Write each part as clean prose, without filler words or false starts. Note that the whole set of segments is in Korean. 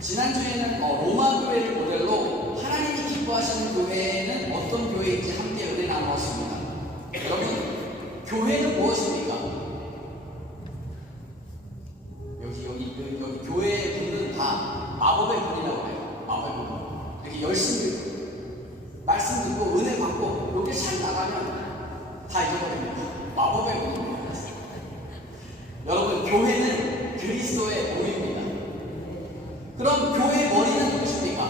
지난주에는 로마 교회를 모델로 하나님이 기뻐하시는 교회는 어떤 교회인지 함께 은혜 나누었습니다. 여러분, 교회는 무엇입니까? 여기 교회의 분은 다 마법의 분이라고 해요. 마법의 분. 이렇게 열심히 말씀 듣고 은혜 받고 이렇게 샥 나가면 다 잊어버립니다. 마법의 분입니다. 여러분, 교회는 그리스도의 몸입니다. 그럼 교회의 머리는 누구십니까?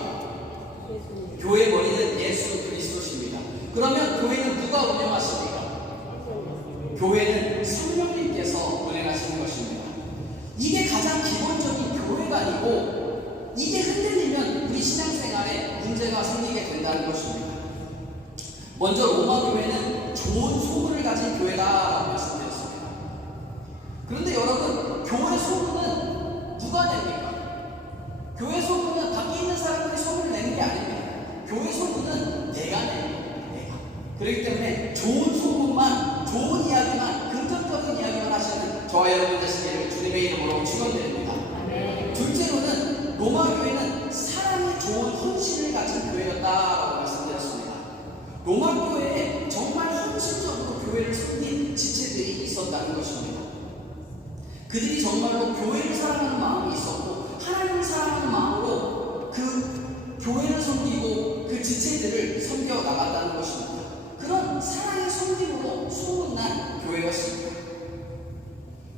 교회의 머리는 예수 그리스도십니다. 그러면 교회는 누가 운영하십니까? 교회는 성령님께서 운행하시는 것입니다. 이게 가장 기본적인 교회가 아니고, 이게 흔들리면 우리 신앙생활에 문제가 생기게 된다는 것입니다. 먼저 로마 교회는 좋은 소문을 가진 교회다라고 말씀드렸습니다. 그런데 여러분, 교회 소문은 누가 냅니까? 교회 소문은 밖에 있는 사람들이 소문을 내는 게 아닙니다. 교회 소문은 내가 냅니다. 내가. 그렇기 때문에 좋은 소문만, 좋은 이야기만, 긍정적인 이야기만 하시는 저와 여러분 되시기를 주님의 이름으로 축원드립니다. 둘째로는 로마 교회는 사람이 좋은 헌신을 가진 교회였다라고 말씀드렸습니다. 로마 교회에 정말 헌신적으로 교회를 섬긴 지체들이 있었다는 것입니다. 그들이 정말로 교회를 사랑하는 마음이 있었고, 하나님을 사랑하는 마음으로 그 교회를 섬기고 그 지체들을 섬겨 나간다는 것입니다. 그런 사랑의 섬김으로 소문난 교회였습니다.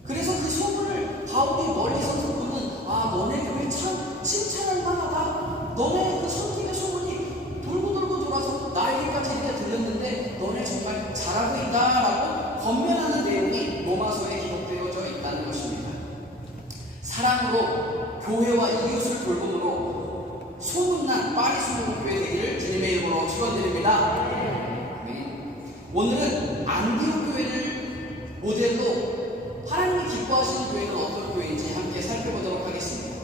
그래서 그 소문을 바울이 멀리서 듣고는, 너네 교회 참 칭찬할 만하다. 너네 그 섬김의 소문이 돌고 돌아서 나에게까지 이렇게 들렸는데 너네 정말 잘하고 있다라고 권면하는 내용이 로마서에 기록되어져 있다는 것입니다. 사랑으로 교회와 이웃을 돌봄으로 소문난 파리수도 교회 되기를 주님의 이름으로 축원드립니다. 오늘은 안디옥 교회를 모델로 하나님이 기뻐하시는 교회는 어떤 교회인지 함께 살펴보도록 하겠습니다.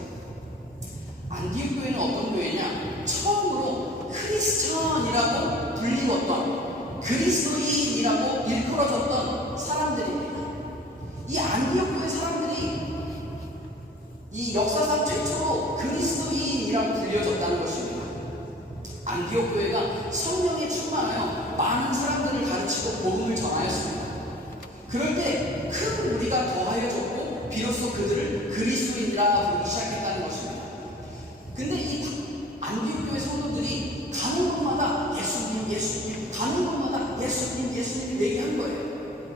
안디옥 교회는 어떤 교회냐? 처음으로 크리스천이라고 불리웠던, 그리스도인이라고 일컬어졌던 사람들입니다. 이 안디옥 교회 사람들이 이 역사상 최초로 그리스도인이라고 불려졌다는 것입니다. 안디옥 교회가 성령에 충만하여 많은 사람들을 가르치고 복음을 전하였습니다. 그럴 때 큰 무리가 더하여졌고 비로소 그들을 그리스도인이라 부르기 시작했다는 것입니다. 근데 이 안디옥 교회 성도들이 가는 곳마다 예수님, 가는 곳마다 예수님 얘기한 거예요.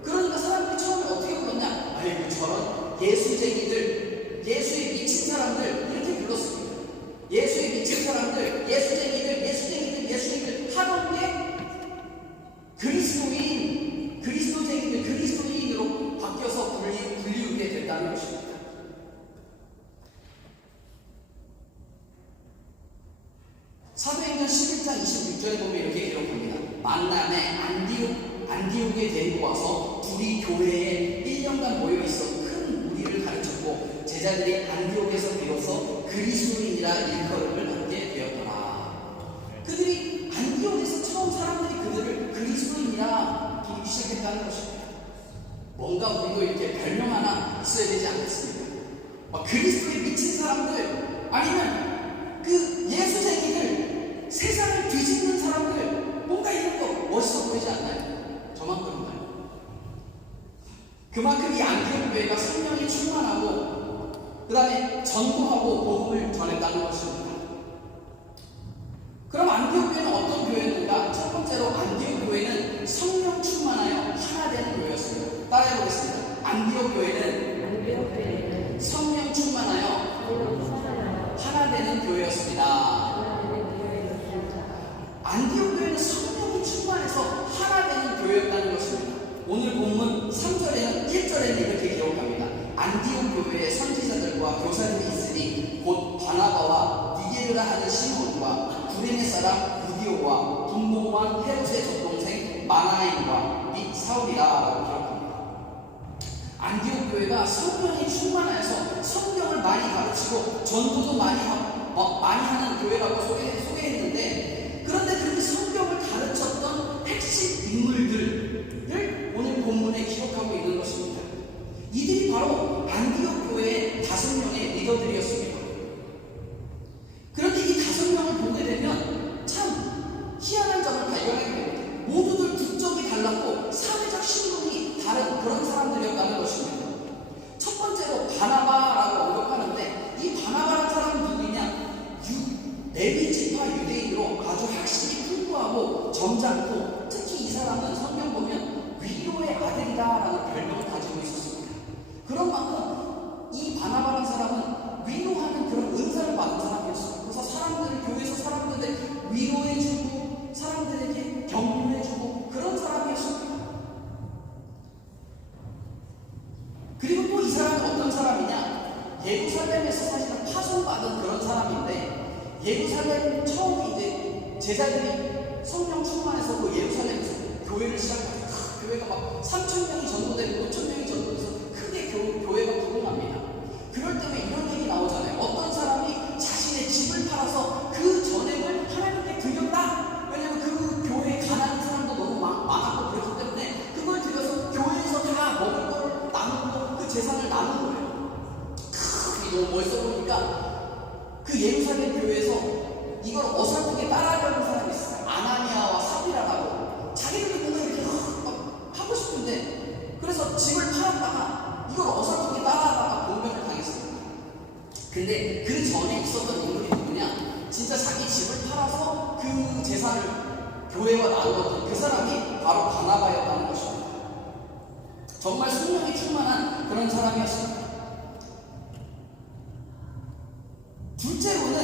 그러니까 사람들이 처음에 어떻게 불렀냐? 아이고, 저런 예수쟁이들, 예수에 미친 사람들, 이렇게 불렀습니다. 예수에 미친 사람들, 예수쟁이들 하던 게 그리스도쟁이들, 그리스도인으로 바뀌어서 불리우게 됐다는 것입니다. 사도행전 11장 26절에 보면 이렇게 기록합니다. 만남에 안디옥에 데리고 와서 둘이 교회에 1년간 모여있어 큰 무리를 가르쳤고, 제자들이 안디옥에서 비로소 그리스도인이라 일컬음을 받게 되었더라. 그들이 안디옥에서 처음 사람들이 그들을 그리스도인이라 부르기 시작했다는 것입니다. 뭔가 우리도 이렇게 별명 하나 있어야 되지 않겠습니까? 그리스도에 미친 사람들, 아니면 그 예수쟁이들, 세상을 뒤집는 사람들, 뭔가 이런 거 멋있어 보이지 않나요? 저만 그런가요? 그만큼 이 안디옥 교회가 성령이 충만하고 그 다음에 전도하고 복음을 전했다는 것입니다. 그럼 안디옥 교회는 어떤 교회인가? 첫 번째로 안디옥 교회는 성령 충만하여 하나 되는 교회였습니다. 따라해보겠습니다. 안디옥 교회는 성령 충만하여 하나 되는 교회였습니다. 안디옥 교회는 성령이 충만해서 하나 되는 교회였다는 것입니다. 오늘 본문 3절에는 1절에는 이렇게 기록합니다. 안디옥 교회의 선지자들과 교사들이 있으니 곧 바나바와 니게르라 하는 시몬과 구레네 사람 루디오와 분봉왕 헤롯의 젖동생 마나엔과 및 사울이라고 기록합니다. 안디옥 교회가 성령이 충만하여서 성경을 많이 가르치고 전도도 많이 하는 교회라고 소개했는데, 그런데 그렇게 성경을 가르쳤던 핵심 인물들을 오늘 본문에 기록하고 있는 것입니다. 이들이 바로 안디옥 교회의 5명의 리더들이었습니다. 받은 그런 사람인데, 예루살렘 처음에 이제 제자들이 성령 충만해서 그 예루살렘에서 교회를 시작하죠. 교회가 막 3,000명이 전도되고 5,000명이 전도돼서 크게 교회가 부흥합니다. 그럴 때 왜 이런 얘기 나오잖아요. 어떤 사람이 자신의 집을 팔아서 그 전액을 하나님께 드렸다. 왜냐면 그 교회에 가난한 사람도 너무 많았고 그렇기 때문에 그걸 드려서 교회에서 다 먹을 걸 나누고 그 재산을 나눈 거예요. 너무 멋있어 보니까 그 예루살렘 교회에서 이걸 어설프게 따라하려는 사람이 있어요. 아나니아와 사비라라고. 자기들이 뭔가 이렇게 하고 싶은데, 그래서 집을 팔았다가 이걸 어설프게 따라하다가 공변을 당했어요. 근데 그 전에 있었던 인물이 누구냐? 진짜 자기 집을 팔아서 그 재산을 교회와 나누었던 그 사람이 바로 바나바였다는 것입니다. 정말 성령이 충만한 그런 사람이었습니다. 둘째로는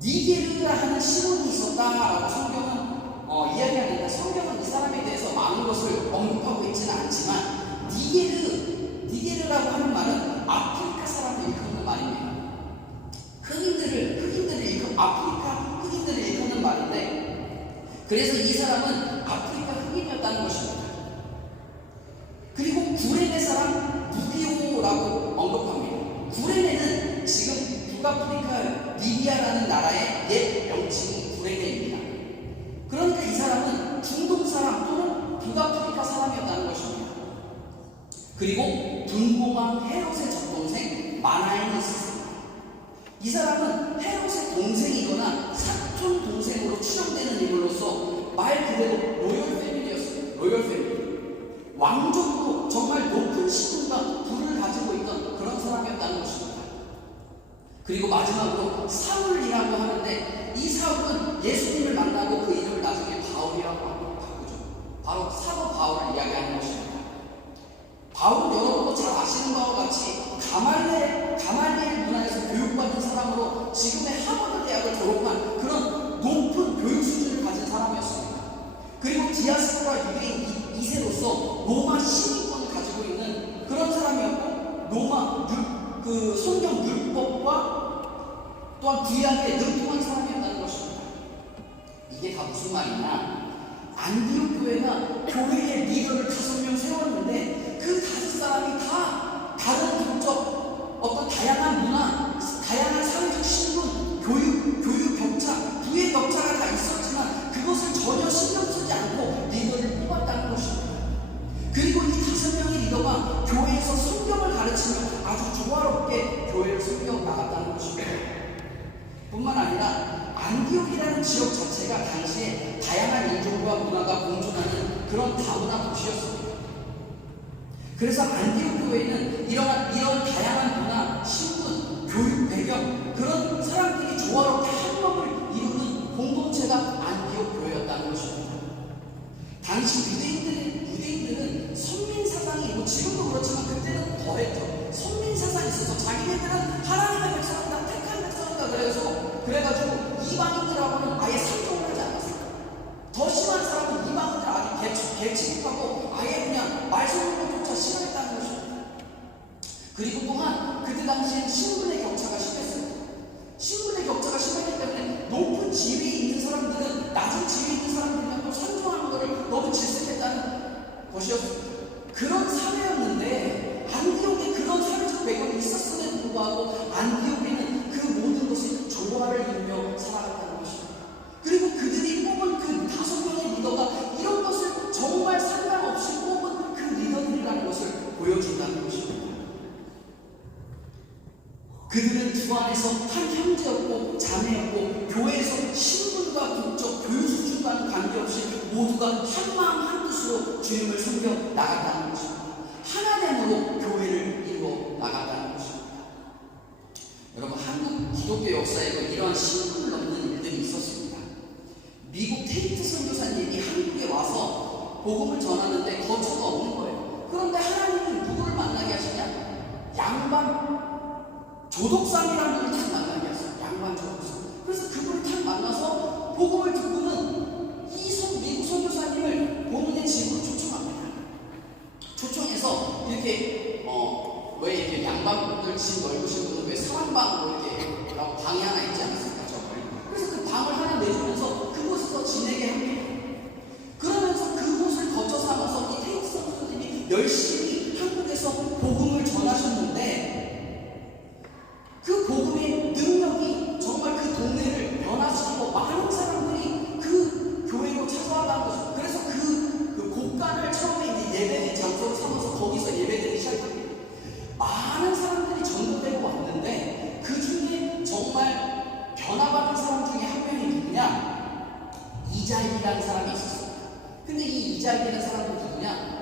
니게르라 하는 시몬이 있었다라고 성경은 이야기하는데, 성경은 이 사람에 대해서 많은 것을 언급하고 있지는 않지만, 니게르라고 하는 말은 아프리카 사람을 일컫는 말입니다. 아프리카 흑인들을 일컫는 말인데, 그래서 이 사람은 아프리카 흑인이었다는 것입니다. 그리고 구레네 사람 누비오라고 언급합니다. 구레네는 지금 북아프리카 리비아라는 나라의 옛 명칭이 구레네입니다. 그러니까 이 사람은 중동 사람 또는 북아프리카 사람이었다는 것입니다. 그리고 분봉왕 헤롯의 적동생 마나엘이 있었습니다. 이 사람은 헤롯의 동생이거나 사촌 동생으로 추정되는 인물로서 말 그대로 로열 패밀리였어요. 로열 패밀리. 왕족으로 정말 높은 신분과 부를 가지고 있던 그런 사람이었다는 것입니다. 그리고 마지막으로 사울이라고 하는데, 이 사울은 예수님을 만나고 그 이름을 나중에 바울이라고 바꾸죠. 바로 사도 바울을 이야기하는 것입니다. 바울은 여러분도 잘 아시는 바와 같이 가말리엘 문화에서 교육받은 사람으로 지금의 하버드 대학을 졸업한 그런 높은 교육 수준을 가진 사람이었습니다. 그리고 디아스포라 유대인 2세로서 로마 시민권을 가지고 있는 그런 사람이었고, 로마 성경 율법과 또한 구약에 능통한 사람이었다는 것입니다. 이게 다 무슨 말이냐? 안디옥 교회가 교회의 리더를 5명 세웠는데 그 5사람이 다 다른 국적, 어떤 다양한 문화, 다양한 사회적 신분, 교육 격차, 부의 격차가 다 있었지만 그것을 전혀 신경 쓰지 않고 리더를 뽑았다는 것입니다. 그리고 이 5명의 리더가 교회에서 성경을 가르치며 아주 조화롭게 교회를 섬겨 나갔다는 것입니다. 뿐만 아니라 안디옥이라는 지역 자체가 당시에 다양한 인종과 문화가 공존하는 그런 다문화 도시였습니다. 그래서 안디옥 교회는 이런 다양한 문화, 신분, 교육 배경, 그런 사람들이 조화롭게 한 몸을 이루는 공동체가 안디옥 교회였다는 것입니다. 당시 유대인들은 선민사상이, 지금도 그렇지만 그때는 더했죠. 선민사상이 있어서 자기네들은 하나님의 백성이다, 택한 백성이다 그래가지고 이방인들하고는 아예 상종을 하지 않았어요. 더 심한 사람은 이방인들 아주 개취급하고 아예 그냥 말 섞는 것조차 싫어했다는 것입니다. 그리고 또한 그때 당시엔 신분의 격차가 심했어요. 신분의 격차가 심했기 때문에 높은 지위에 있는 사람들은 낮은 지위에 있는 사람들이랑 또 상종하는 것을 너무 질색했다는 것이었습니다. 그런 사회였는데, 안디옥에 그런 사회적 배경이 있었음에도 불구하고 안디옥에는 그 모든 것이 조화를 이루며 살아갔다는 것입니다. 그리고 그들이 뽑은 그 5명의 리더가 이런 것을 정말 상관없이 뽑은 그 리더들이라는 것을 보여준다는 것입니다. 그들은 주 안에서 한 형제였고 자매였고, 교회에서 신분과 국적, 교육 수준과는 관계없이 모두가 한 마음 한 뜻으로 주님을 섬겨 나갔다는 것입니다. 하나됨으로 교회를 이루어 나갔다는 것입니다. 여러분, 한국 기독교 역사에도 이러한 신분을 넘는 일들이 있었습니다. 미국 테이트 선교사님이 한국에 와서 복음을 전하는데 거처가 없는 거예요. 그런데 하나님이 누구를 만나게 하시냐? 조덕삼이라는 분을 탁 만나게 했어요. 양반 조덕삼. 그래서 그분을 탁 만나서 복음을 듣고는 미국 선교사님을 본인의 집으로 초청합니다. 초청해서 이렇게 왜 이렇게 양반분들 하나님이 집 넓으신 분은 왜 사랑방으로 이렇게 방이 하나 있지 않습니까? 그래서 그 방을 하나 내주면서 그곳에서 지내게 합니다. 그러면서 그곳을 거쳐서 하면서 이 테이크 선수들이 열심히 한국에서 복음을 전하셨는데 그 복음의 능력이 정말 그 동네를 변화시키고 많은 사람들이 그 교회로 찾아와가는 것입니다. 그래서 그 곳간을 처음에 이제 예배의 장소로 삼아서 거기서 예배드리기 시작합니다. 많은 사람들이 전도되고 왔는데 그 중에 정말 변화받은 사람 중에 한 명이 누구냐? 이자익이라는 사람이 있었어요. 근데 이 이자익이라는 사람은 누구냐?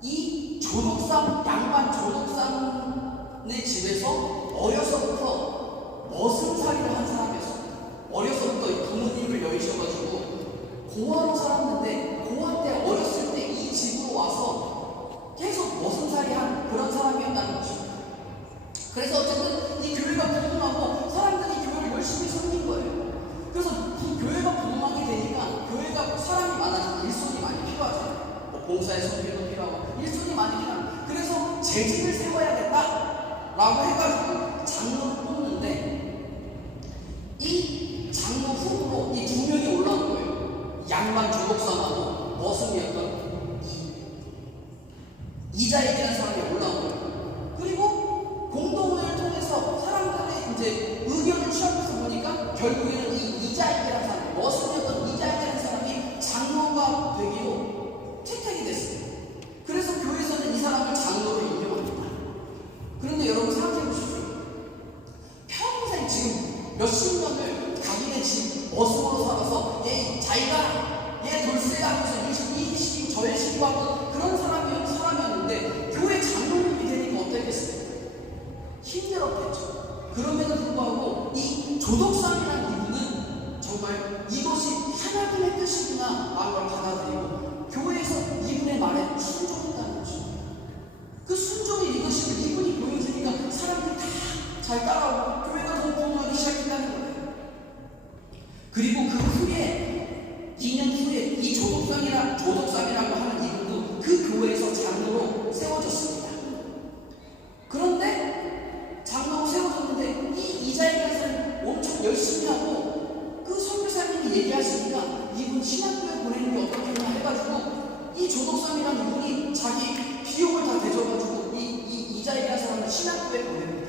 이 조덕삼, 양반 조덕삼의 집에서 어려서부터 머슴살이를 한 사람이었어요. 어려서부터 부모님을 여의셔가지고 고아로 살았는데 고아 때 어렸을 때 이 집으로 와서 계속 머슴살이 한 그런 사람이었다는 것입니다. 그래서 어쨌든 이 교회가 부흥하고 사람들이 교회를 열심히 섬긴 거예요. 그래서 이 교회가 부흥하게 되니까 교회가 사람이 많아지고 일손이 많이 필요하잖아요. 뭐 봉사에 섬기도 필요하고 일손이 많이 필요합니다. 그래서 재직을 세워야겠다라고 해가지고 장로를 뽑는데 이 장로 후보로 이 두 명이 올라온 거예요. 양반 조덕삼하고 머슴이었던 이자익이라는 사람이 올라온 거예요. 그리고 공동회를 통해서 사람들의 이제 의견을 취합해서 보니까 결국에는 이 이자익이라는 사람, 머슴이었던 이자익이라는 사람이 장로가 되기로 채택이 됐어요. 그래서 교회에서는 이 사람을 장로로 임명합니다. 그런데 여러분 생각해 보십시오. 평생 지금 몇십 년을 자기네 집 머슴으로 살아서 얘 자기가 얘 돌쇠가 하면서 이 시기 저의 시기고 하고 그런 사람이었는데 교회 장로님이 되니까 어땠겠어요? 힘들었겠죠. 그럼에도 불구하고 이 조덕삼이라는 이분은 정말 이것이 하나님의 뜻이구나 라는 걸 받아들이고 교회에서 이분의 말에 순종했다는 거죠. 그 순종의 리더십을 이분이 보여주니까 사람들이 다 잘 따라오고 교회가 더 부흥하기 시작했다는 거예요. 그리고 그 후에 2년 후에 이 조덕삼이라고 하는 이분도 그 교회에서 장로로 세워졌습니다. 그런데 장로로 세워졌는데 이 이자익이라는 사람이 엄청 열심히 하고 그 선교사님이 얘기하시니까 이분 신학교에 보내는 게 어떻겠나 해가지고 이 조덕삼이라는 이분이 자기 비용을 다 대줘가지고 이 이자익이라는 사람을 신학교에 보냅니다.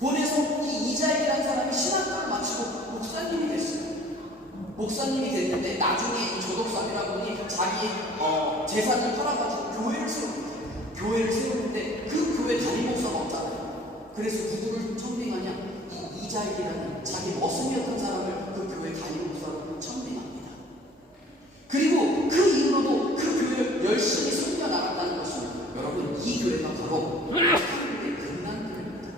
보내서 이 이자익이라는 사람이 신학교를 마치고 목사님이 됐어요. 목사님이 됐는데 나중에 이 조덕삼이라는 분이 자기 재산을 팔아가지고 교회를 세웁니다. 교회를 세우는데 그 교회 담임 목사가 없잖아요. 그래서 누구를 청빙하냐? 이 이자익이라는 자기 머슴이었던 사람을 그 교회 담임 목사로 청빙합니다. 그리고 그 이후로도 그 교회를 열심히 섬겨나갔다는 것입니다. 여러분 이 교회가 바로 금난교회입니다.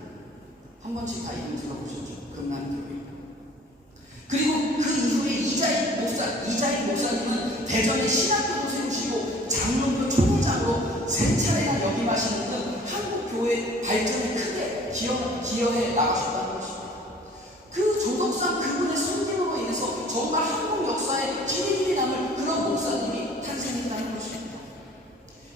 한 번씩 다 이름 들어보셨죠? 금난교회. 그리고 그 이후에 이자익 목사님은 대전에 신학교도 세우시고 장로교 총회장으로 세 차례나 역임하시는 등 한국 교회 발전에 크게 기여해 나가셨다는 것입니다. 그 조덕삼 그분의 섬김으로 인해서 정말 한국 역사에 길이 남을 그런 목사님이 탄생했다는 것입니다.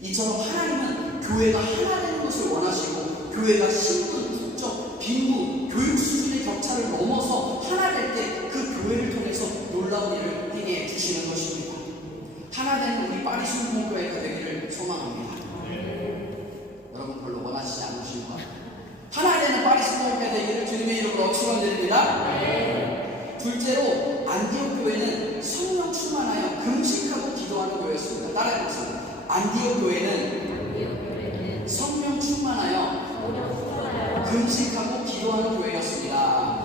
이처럼 하나님은 교회가 하나 되는 것을 원하시고 교회가 신분, 국적, 빈부, 교육 수준의 격차를 넘어서 하나 될 때 그 교회를 통해서 놀라운 일을 행해 주시는 것입니다. 하나 되는 우리 파리순 공교회가 되기를 소망합니다. 여러분 별로 원하시지 않으신 것 하나 되는 파리순 공교회 되기를 주님의 이름으로 축원드립니다. 둘째로 안디옥 교회는 성령 충만하여 금식하고 기도하는 교회였습니다. 따라해보세요. 안디옥 교회는 성령 충만하여 금식하고 기도하는 교회였습니다.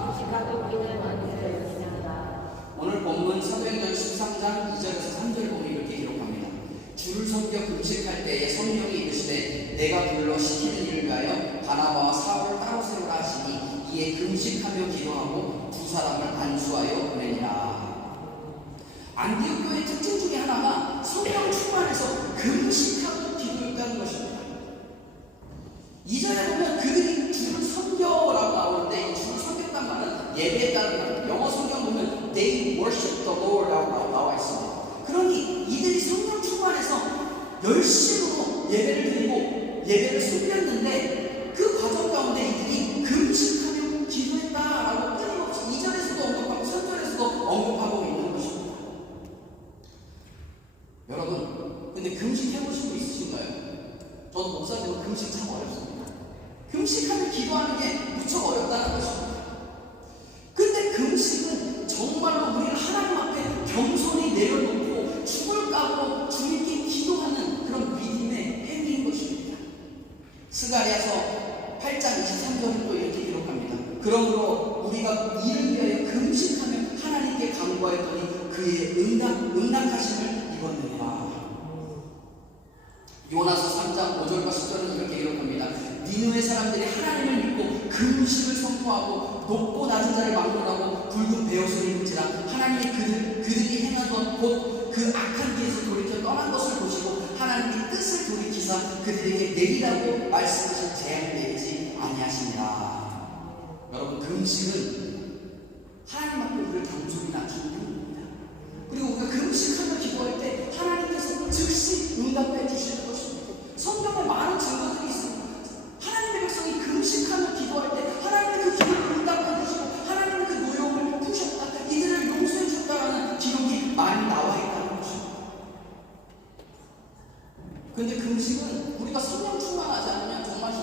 오늘 본문 사도행전 13장 2절에서 3절 보면 이렇게 기록합니다. 주를 섬겨 금식할 때에 성령이 이르시되 내가 불러 시키는 일을 위하여 바나바와 사울을 따로 세우라 하시니 이에 금식하며 기도하고 두 사람을 안수하여 보내니라. 안디옥 교회의 특징 중에 하나가 성령 충만해서 금식하고 기도했다는 것입니다. 2절에 보면 그들이 주를 섬겨라고 나오는데 이 주를 섬겼단 말은 예배했다는 말입니다. 영어 성경 보면 They worship the Lord 라고 나와 있습니다. 그러니 이들이 성령 충만해서 열심으로 예배를 드리고 예배를 섬겼는데 그 과정 가운데 금식하며 기도하는 게 무척 어렵다는 것입니다. 근데 금식은 정말로 우리를 하나님 앞에 겸손히 내려놓고 죽을 각오로 주님께 기도하는 그런 믿음의 행위인 것입니다. 스가랴서 8장 23절은 또 이렇게 기록합니다. 그러므로 우리가 이를 위하여 금식하며 하나님께 간구하였더니 그의 응답하심을 입었느니라. 요나서 3장 5절과 10절은 이렇게 기록합니다. 니느웨 사람들이 하나님을 믿고 금식을 선포하고 높고 낮은 자를 막론하고 붉은 베옷을 입은지라 하나님이 그들이 행하던 곧 그 악한 길에서 돌이켜 떠난 것을 보시고 하나님의 뜻을 돌이키사 그들에게 내리라고 말씀하신 재앙을 내리지 아니하시니라. 여러분, 금식은 하나님 앞에 우리를 겸손히 낮추는 행위입니다. 그리고 우리가 금식하며 기도할 때 하나님께서 즉시 응답해 주시는 것입니다. 성경에 많은 증거들이 있습니다. 하나님의 백성이 금식하며 기도할 때 하나님의 그 기도를 응답해 주시고 하나님의 그 노력을 푸셨다, 이들을 용서해 줬다라는 기록이 많이 나와 있다는 것입니다. 그런데 금식은 우리가 성령 충만하지 않으면 정말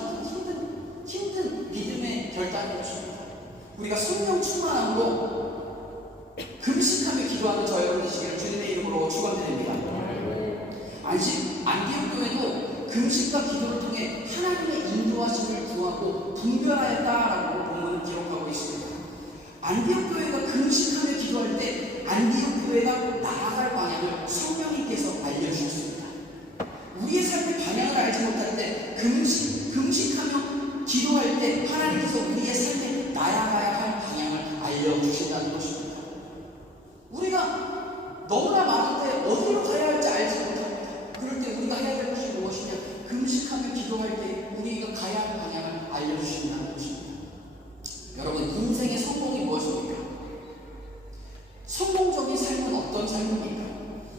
힘든 믿음의 결단인 것입니다. 우리가 성령 충만함으로 금식하며 기도하는 저 여러분 되시기를 주님의 이름으로 축원드립니다. 안디옥 교회도 금식과 기도를 통해 하나님의 인도하심을 구하고 분별하였다라고 본문을 기록하고 있습니다. 안디옥 교회가 금식하며 기도할 때 안디옥 교회가 나아갈 방향을 성령님께서 알려주셨습니다. 우리의 삶의 방향을 알지 못할 때 금식하며 기도할 때 하나님께서 우리의 삶에 나아가야 할 방향을 알려주신다는 것입니다. 우리가 너무나 많은데 어디로 가야 할지 알지 못합니다. 그럴 때 우리가 해야 될 것이 무엇이냐? 금식하며 기도할 때 우리가 가야 할 방향을 알려주신다는 것입니다. 여러분, 인생의 성공이 무엇입니까? 성공적인 삶은 어떤 삶입니까?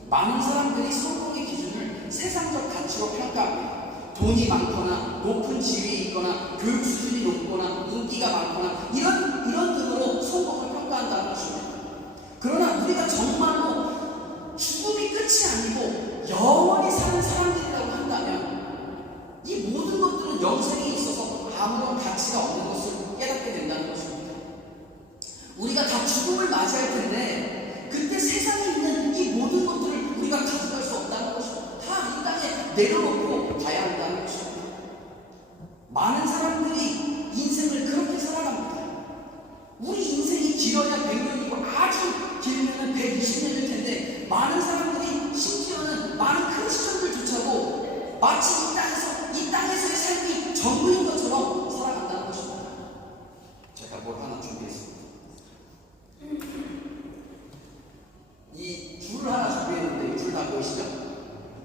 많은 사람들이 성공의 기준을 세상적 가치로 평가합니다. 돈이 많거나 높은 지위에 있거나 교육 수준이 높거나 인기가 많거나 이런 등으로 성공을 평가한다는 것입니다. 그러나 우리가 정말로 죽음이 끝이 아니고 영원히 사는 사람들이라고 한다면 이 모든 것들은 영생에 있어서 아무런 가치가 없는 것을 깨닫게 된다는 것입니다. 우리가 다 죽음을 맞이할 텐데 그때 세상에 있는 이 모든 것들을 우리가 가져갈 수 없다는 것입니다. 다 이 땅에 내려놓고 가야 한다는 것입니다. 많은 사람들이 인생을 그렇게 살아갑니다. 우리 인생이 길어야 100년이고 아주 길면 120년일 텐데 많은 사람들이 심지어는 많은 크리스천들조차도 마치 이 땅에서의 삶이 전부인 것처럼 살아간다는 것입니다. 제가 뭘 하나 준비했습니다. 이 줄을 하나 준비했는데 이 줄 다 보이시죠?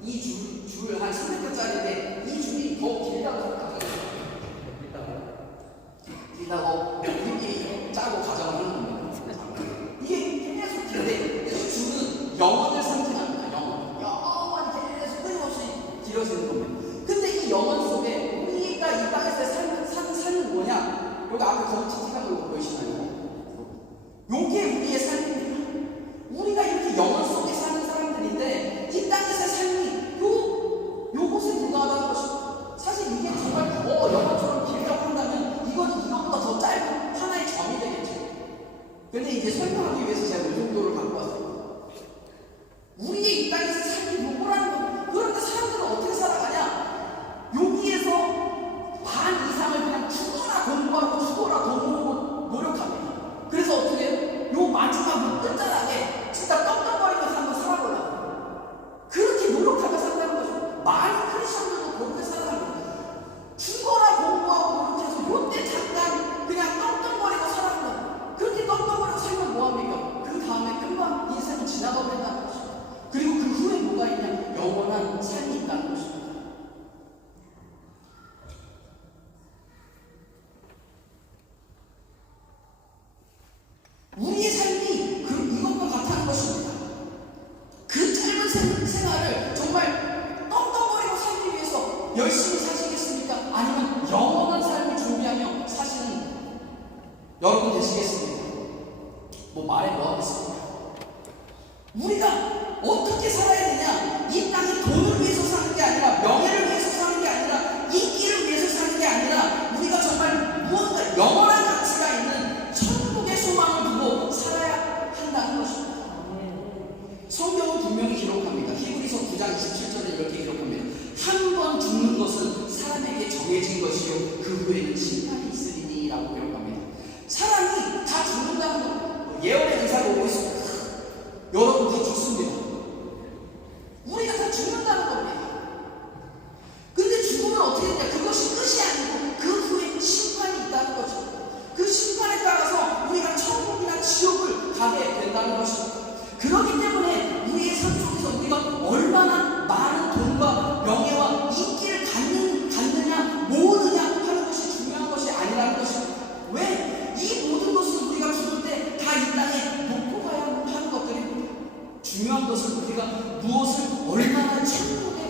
이 줄 한 300개짜리인데 이 줄이 더 길다고 생각하세요. 길다고 우리끼리 짜고 가정을 하는 겁니다. 이게 계속 긴데 이 줄은 영원을 상징합니다. 영원히 계속 끊임없이 길어지는 겁니다. 근데 이 영원 속에 우리가 이 땅에서 사는 삶은 뭐냐? 여기 앞에 검지티가 보이시나요? 요게 우리의 삶입니다. 우리가 이렇게 영원 속에 사는 사람들인데 이 땅에서의 삶이 요곳에 불과하다는 것입니다. 사실 이게 정말 영원처럼 길다고 한다면 이건 이것보다 더 짧은 하나의 점이 되겠죠. 그런데 이제 설명하기 위해서 제가 이 정도를 갖고 왔습니다. 우리의 이 땅에서 삶이 뭐라는 거. 그런데 사람들은 어떻게 살아가냐? 여기에서 반 이상을 그냥 죽어라 공부하고 죽어라 돈 모으고 노력합니다. 그래서 어떻게 해요? 요 마지막 끝자락에 진짜 떡떡거리면서 한번 살아보려고 그렇게 노력하며 산다는 거죠. 많은 크리스천들도 그렇게 살아갑니다. 죽어라 공부하고 그렇게 해서 요때 잠깐 그냥 떡떡거리고 살아간다. 그렇게 떡떡거리고 살면 뭐합니까? 그 다음에 금방 인생은 지나가 버린다는 것입니다. 그리고 그 후에 뭐가 있냐? 영원한 삶이 있다는 것입니다. 우리의 삶이 이것과 같다는 것입니다. 그 짧은 생활을 정말 떡떡거리고 살기 위해서 열심히 사시겠습니까? 아니면 영원한 삶을 준비하며 사시는 여러분 되시겠습니까? 뭐 말해 뭐 하겠습니까? 우리가 어떻게 살아야 되냐? 이 땅이 돈을 위해서 사는 게 아니라 명예를 위해서 사는 게 아니라 인기를 위해서 사는 게 아니라 우리가 정말 그 후에는 심판이 있으리니 라고 기록합니다. 사람이 다 죽는다는 예언의 은사가 오고 있습니다. 여러분 다 죽습니다. 우리가 다 죽는다는 겁니다. 근데 죽으면 어떻게 되냐? 그것이 끝이 아니고 그 후에 심판이 있다는 거죠. 그 심판에 따라서 우리가 천국이나 지옥을 가게 된다는 것입니다. 그렇기 때문에 우리의 삶 속에서 우리가 얼마나 많은 돈과 명예와 인기를 갖느냐 모으느냐 하는 것이 중요한 것이 아니라는 것입니다. 왜? 이 모든 것은 우리가 죽을 때 다 이 땅에 놓고 가야 하는 것들입니다. 중요한 것은 우리가 무엇을 얼마나 천국에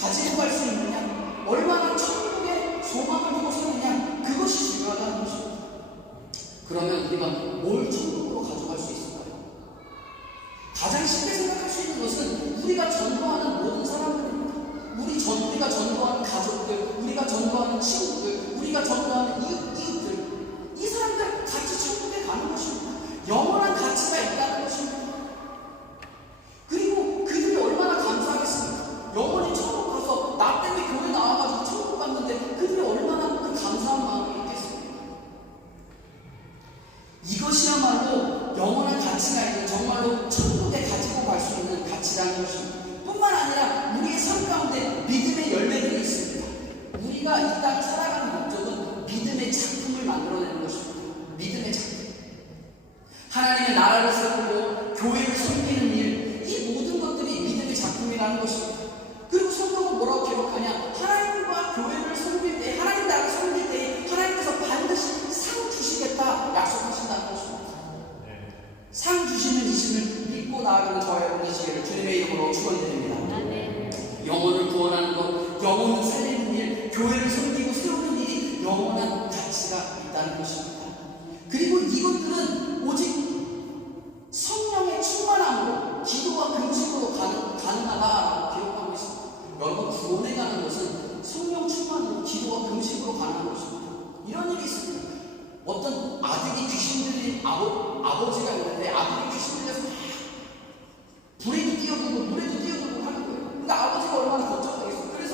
가지고 갈 수 있느냐, 얼마나 천국에 소망을 두고 사느냐, 그것이 중요하다는 것입니다. 그러면 우리가 뭘 천국으로 가져갈 수 있을까요? 가장 쉽게 생각할 수 있는 것은 우리가 전도하는 모든 사람들입니다. 우리가 전도하는 가족들, 우리가 전도하는 친구들, 우리가 전도하는 이웃들, 이 사람들 같이 천국에 가는 것입니다. 영원한 가치가 있다는 것입니다. 그리고 그들이 얼마나 감사하겠습니까? 영원히 천국 가서 나 때문에 교회 나와가지고 천국 갔는데 그들이 얼마나 그 감사한 마음이 있겠습니까? 이것이야말로 영원한 가치가 있는, 정말로 천국에 가지고 갈 수 있는 가치라는 것입니다. 뿐만 아니라 우리의 삶 가운데 믿음의 열매들이 있습니다. 우리가 이 땅을 살아가는 목적은 믿음의 작품을 만들어내는 것입니다. 믿음의 작품. 하나님의 나라를 세우고 교회를 섬기는 일, 이 모든 것들이 믿음의 작품이라는 것입니다. 그리고 성경은 뭐라고 기록하냐? 하나님과 교회를 섬길 때, 하나님 나라를 섬길 때 하나님께서 반드시 상 주시겠다 약속하신다는 것입니다. 상 주시는 이심을 믿고 나아가는 저와 여러분 되시기를 주님의 이름으로 축원드립니다. 영혼을 구원하는 것, 영혼을 살리는 일, 교회를 섬기고 세우는 일이 영원한 가치가 있다는 것입니다. 그리고 이것들은 오직 성령의 충만함으로 기도와 금식으로 가능하다라고 기록하고 있습니다. 여러분, 구원에 가는 것은 성령 충만으로 기도와 금식으로 가능한 것입니다. 이런 일이 있습니다. 어떤 아들이 귀신 들린 아버지가 있는데 아들이 귀신 들려서 막 불에도 뛰어들고 물에도 뛰어들고 하는 거예요. 근데 아버지가 얼마나 걱정하겠어요. 그래서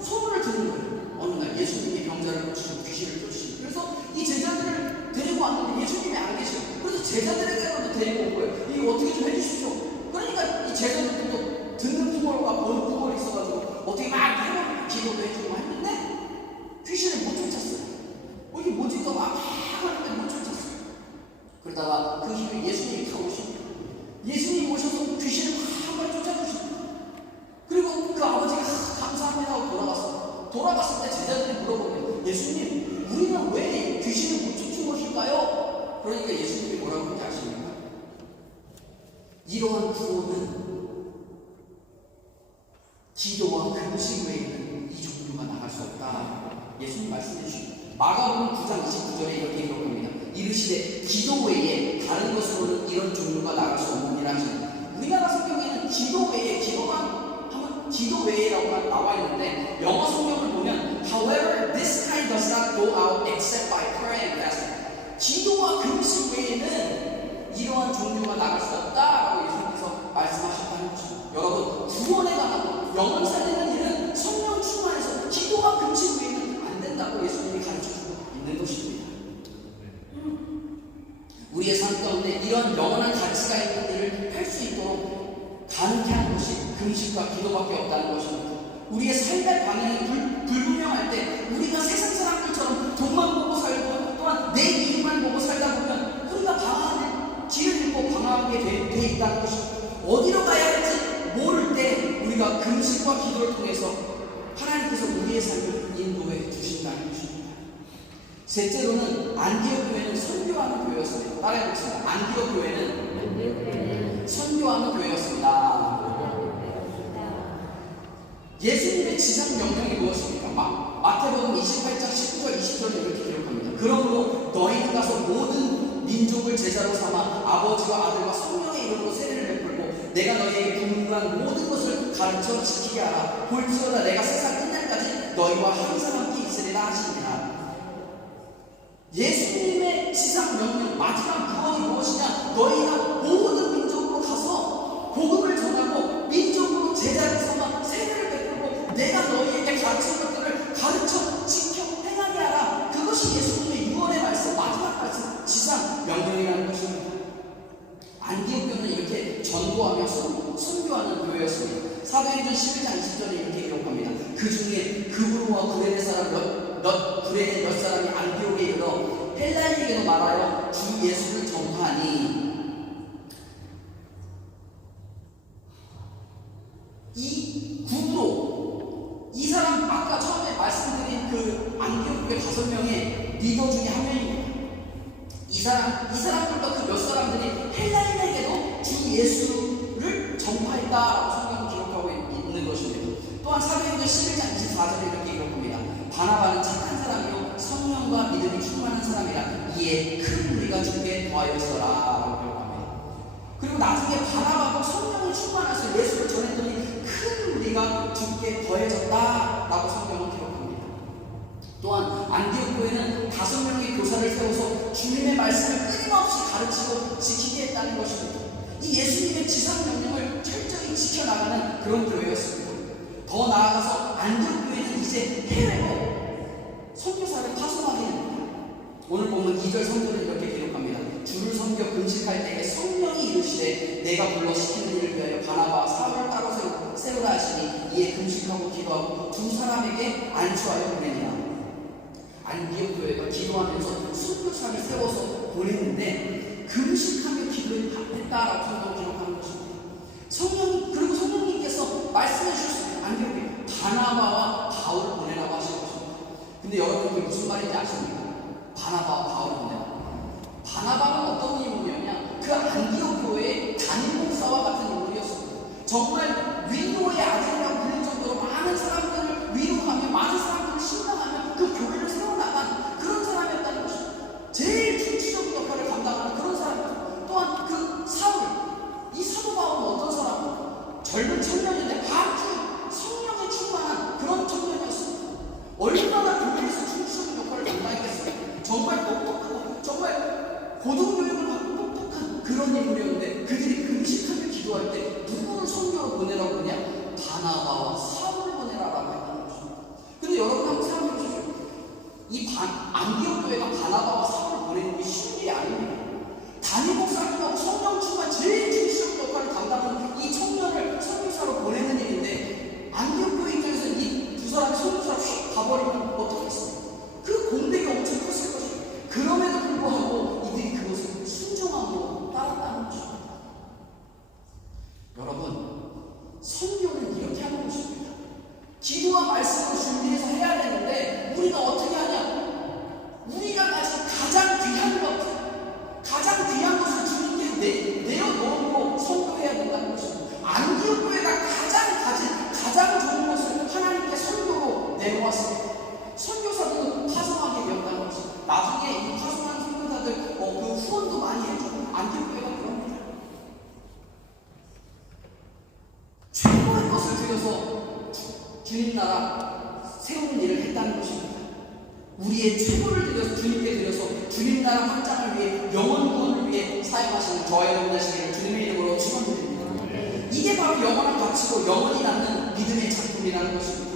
소문을 듣는 거예요. 어느 날 예수님이 병자를 고치시고 귀신을 쫓으시고, 그래서 이 제자들을 데리고 왔는데 예수님이 안 계셔요. 그래서 제자들에게도 데리고 온 거예요. 이거 어떻게 좀 해주십시오. 그러니까 이 제자들도 듣는 풍월과 보는 풍월이 있어가지고 어떻게 막 해보고 기도도 해주고 했는데 귀신을 못 쫓았어요. 이게 뭐지? 또 막 하는데 못 쫓았어요. 그러다가 그 힘에 예수님이 타오시고 예수님이 오셔서 귀신을 막 쫓아주시고, 그리고 그 아버지가 감사합니다 하고 돌아갔어요. 돌아갔을 때 제자들이 물어보면 예수님, 우리는 왜 귀신을 못 쫓은 것일까요? 그러니까 예수님이 뭐라고 하는지 아십니까? 이러한 구원은 기도와 금식 외에는 이 종류가 나갈 수 없다. 예수님 말씀해 주십니다. 마가복음 9장 29절에 이렇게 기록합니다. 이르시되 기도 외에 다른 것으로는 이런 종류가 나갈 수 없느니라 하십니다. 우리나라 성경에는 기도 외에, 기도만 하면 기도 외에라고 나와 있는데, 영어 성경을 보면 however this kind does not go out except by prayer and fasting. 기도와 금식 외에는 이러한 종류가 나갈 수 없다라고 예수님께서 말씀하셨다는 것입니다. 여러분, 구원에 관한 것, 영혼 살리는 일은 성령 충만해서 기도와 금식 외에는 안 된다고 예수님이 가르쳐주고 있는 것입니다. 우리의 삶 가운데 이런 영원한 가치가 있는 일을 할 수 있도록 가능케 하는 것이 금식과 기도밖에 없다는 것입니다. 우리의 삶의 방향이 불분명할 때 우리가 세상 사람들처럼 돈만 보고 살고 또한 내 이익만 보고 살다 보면 우리가 방황하는 길을 잃고 방황하게 돼 있다는 것입니다. 어디로 가야 할지 모를 때 우리가 금식과 기도를 통해서 하나님께서 우리의 삶을 인도해 주신다는 것입니다. 셋째로는 안디옥 교회는 선교하는 교회였습니다. 따라해보겠습니다. 안디옥 교회는 선교하는 교회였습니다. 예수님의 지상 명령이 무엇입니까? 마태복음 28장 19절 20절에 이렇게 기록합니다. 그러므로 너희는 가서 모든 민족을 제자로 삼아 아버지와 아들과 성령의 이름으로 세례를 베풀고 내가 너희에게 분부한 모든 것을 가르쳐 지키게 하라. 볼지어다 내가 세상 끝날까지 너희와 항상 함께 있으리라 하시니라. 예수님의 지상 명령, 마지막 구원이 무엇이냐? 너희가 모든 민족으로 가서 복음을 전하고 민족으로 제자를 삼아 세례를 베풀고 내가 너희에게 가르친 것들을 가르쳐 지켜 행하게 하라. 사도행전 11장 20절에 이렇게 기록합니다. 그 중에 그브로와 구레네 몇 사람이 안디옥에 이르러 헬라인에게도 말하여 주 예수를 전파하니 이 구브로, 이 사람 아까 처음에 말씀드린 그 안디옥 교회 5명의 리더 중에 한 명입니다. 이 사람들과 그 몇 사람들이 헬라인에게도 주 예수를 전파했다라고 성경을 기록하고 있는 것입니다. 또한 사도행전 11장 24절에 이렇게 기록합니다. 바나바는 착한 사람이요 성령과 믿음이 충만한 사람이라 이에 큰 무리가 주께 더하였더라 라고 기록합니다. 그리고 나중에 바나바도 성령을 충만해서 예수를 전했더니 큰 무리가 주께 더해졌다 라고 성경은 기록합니다. 또한 안디옥 교회는 5명의 교사를 세워서 주님의 말씀을 끊임없이 가르치고 지키게 했다는 것입니다. 이 예수님의 지상 명령을 철저히 지켜나가는 그런 교회였습니다. 더 나아가서 안디옥 교회는 이제 해외로 선교사를 파송하게 됩니다. 오늘 보면 2절 성도는 이렇게 기록합니다. 주를 섬겨 금식할 때에 성령이 이르시되 내가 불러 시키는 일을 위하여 바나바와 사울을 따로 세우라 하시니 이에 금식하고 기도하고 2 사람에게 안수하여 보내니라. 안디옥 교회가 기도하면서 선교사를 세워서 보냈는데 금식하며 기도했다라고 성경을 기록하는 것입니다. 그리고 성령님께서 말씀해 주셨습니다. 안디옥에 바나바와 바울을 보내라고 하신 것입니다. 근데 여러분 그게 무슨 말인지 아십니까? 바나바와 바울을 보내라. 바나바는 어떤 인물이었냐? 그 안디옥 교회의 담임 목사와 같은 인물이었습니다. 정말 위로의 아들이라고 불릴 정도로 많은 사람들을 위로하며 많은 사람들을 신방하며 그 교회를 세워나간 그런 사람이었다는 것입니다. 제일 중추적인 역할을 감당하는 그런 사람이었습니다. 또한 그 사울, 이 사도 바울은 어떤 사람입니까? 젊은 청년인데 아주 성령에 충만한 그런 청년이었습니다. 얼마나 교회에서 중추적인 역할을 감당했겠어요? 정말 똑똑하고 정말 고등교육을 받고 똑똑한 그런 인물이었는데 그들이 금식하며 기도할 때 누구를 선교로 보내라고 그러냐? 바나바와 사울을 보내라라고 했다는 것입니다. 근데 여러분 한번 생각해 보십시오. 이 안디옥 교회가 바나바와 사울을 보내는 게 쉬운 일이 아닙니다. 담임 목사님하고 성령 충만 제일 중시적 역할을 담당하는 이 청년을 선교사로 보내는 일인데 안디옥 교회 입장에서 이 두 사람이 선교사로 휙 가버리면 어떻겠어요? 그 공백이 엄청 컸을 것입니다. 그럼에도 불구하고 이들이 그것을 순종하고 따랐다는 것입니다. 여러분, 선교는 이렇게 하는 것입니다. 기도와 말씀을 준비해서 해야 되는데 우리가 어떻게 하냐? 우리가 가진 가장 귀한 것, 가장 귀한 것을 주님께 내어놓고 선교해야 된다는 것입니다. 안디옥 교회가 가장 좋은 것을 하나님께 선교로 내놓았습니다. 선교사들은 파송하게 되었다는 것입니다. 나중에 이 파송한 선교사들 그 후원도 많이 해주고 안디옥 교회가 그럽니다. 최고의 것을 들여서 주님 나라 세우는 일을 했다는 것입니다. 우리의 최고를 들여서 주님께 드려서 주님 나라 확장을 위해 영원 구원을 위해 사용하시는 저와 여러분 되시기를 주님의 이름으로 축원드립니다. 이게 바로 영원한 가치고 영원히 남는 믿음의 작품이라는 것입니다.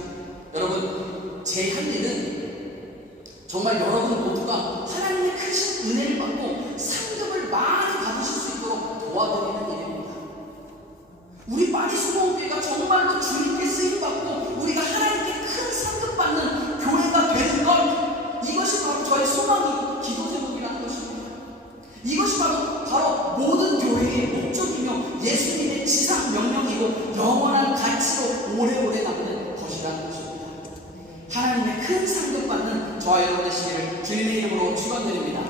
여러분, 제 한 일은 정말 여러분 모두가 하나님의 크신 은혜를 받고 상급을 많이 받으실 수 있도록 도와드리는 일입니다. 우리 마리수공교회가 정말로 주님께 쓰임받고 우리가 하나님께 큰 상급 받는 교회가 되는 것, 이것이 바로 저의 소망이고 기도 제목이라는 것입니다. 이것이 바로 모든 교회의 목적이며 예수님의 지상 명령이고 영원한 가치로 오래오래 남는 것이라는 것입니다. 하나님의 큰 상급 받는 저와 여러분 되시기를 주님의 이름으로 축원드립니다.